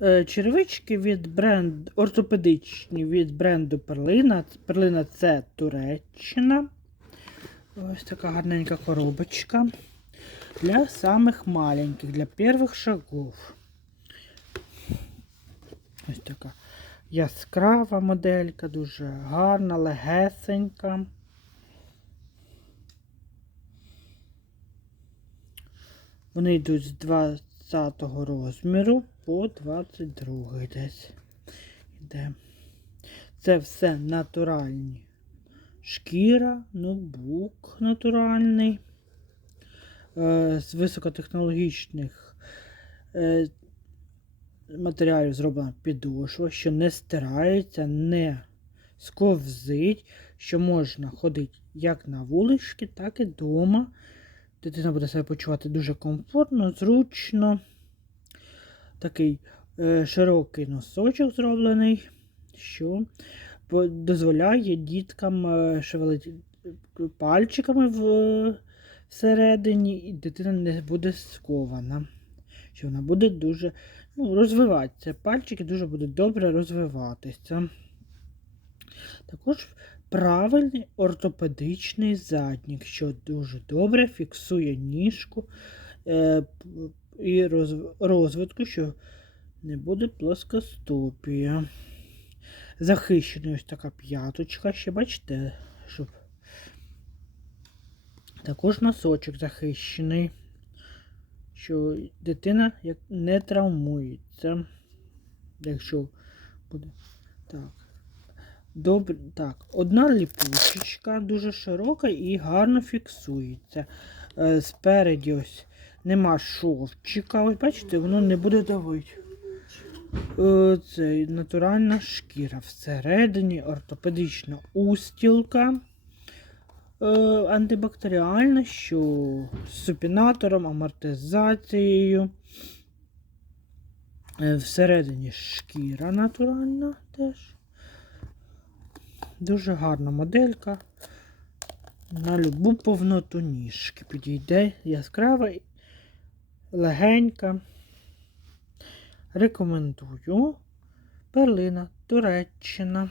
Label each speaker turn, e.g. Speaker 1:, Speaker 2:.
Speaker 1: Е, Черевички від бренд, ортопедичні від бренду Перлина. Перлина це Туреччина. Ось така гарненька коробочка. Для самих маленьких, для перших шагов. Ось така яскрава моделька, дуже гарна, легесенька. Вони йдуть з 20 розміру по 22 десь. Іде. Це все натуральні. Шкіра, ноутбук натуральний. Е, з високотехнологічних е, матеріалів зроблена підошва, що не стирається, не сковзить, що можна ходити як на вулички, так і вдома. Дитина буде себе почувати дуже комфортно, зручно. Такий е, широкий носочок зроблений, що дозволяє діткам е, шевелити пальчиками в, е, всередині, і дитина не буде скована. Що вона буде дуже ну, розвиватися. Пальчики дуже будуть добре розвиватися. Також правильний ортопедичний заднік, що дуже добре фіксує ніжку е, і розв- розвитку, що не буде плоскостопія. Захищена ось така п'яточка, ще бачите, щоб також носочок захищений, що дитина не травмується. Якщо буде так. Добре, так, одна ліпучечка дуже широка і гарно фіксується. Е, спереді ось нема шовчика. Ось бачите, воно не буде давити. Е, це натуральна шкіра. Всередині ортопедична устілка. Е, антибактеріальна, що з супінатором, амортизацією. Е, всередині шкіра натуральна теж. Дуже гарна моделька. На любу повноту ніжки підійде яскрава, легенька. Рекомендую. Перлина, Туреччина.